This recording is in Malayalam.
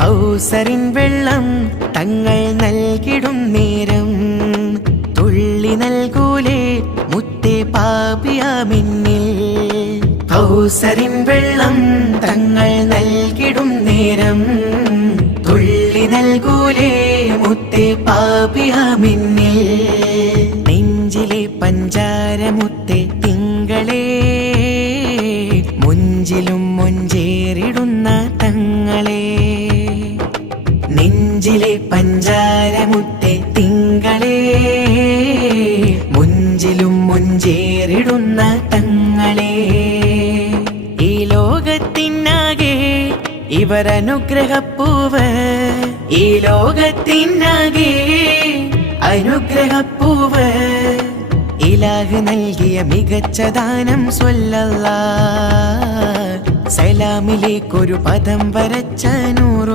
കൗസറിൻ വെള്ളം തങ്ങൾ നൽകിടും നേരം തുള്ളി നൽകൂലേ മുത്തേ പാപിയാമിന്നിൽ. കൗസറിൻ വെള്ളം തങ്ങൾ നൽകിടും നേരം തുള്ളി നൽകൂലേ മുത്തേ പാപിയാമിന്നിൽ. നെഞ്ചിലെ പഞ്ചാരമുത്തേ തിങ്കളേ മുഞ്ചിലും മൊഞ്ചേറിടുന്ന തങ്ങളെ. നെഞ്ചിലെ പഞ്ചാരമുത്തേ തിങ്കളേ മുഞ്ചിലും മൊഞ്ചേറിടുന്ന തങ്ങളെ. ഈ ലോകത്തിനാകെ ഇവർ അനുഗ്രഹപ്പൂവ്, ഈ ലോകത്തിനാകെ അനുഗ്രഹപ്പൂവ്. ഇലാഹ് നൽകിയ മികച്ച ദാനം സ്വല്ലല്ലാഹ്. സലാമിലേക്കൊരു പദം വരച്ച നൂറു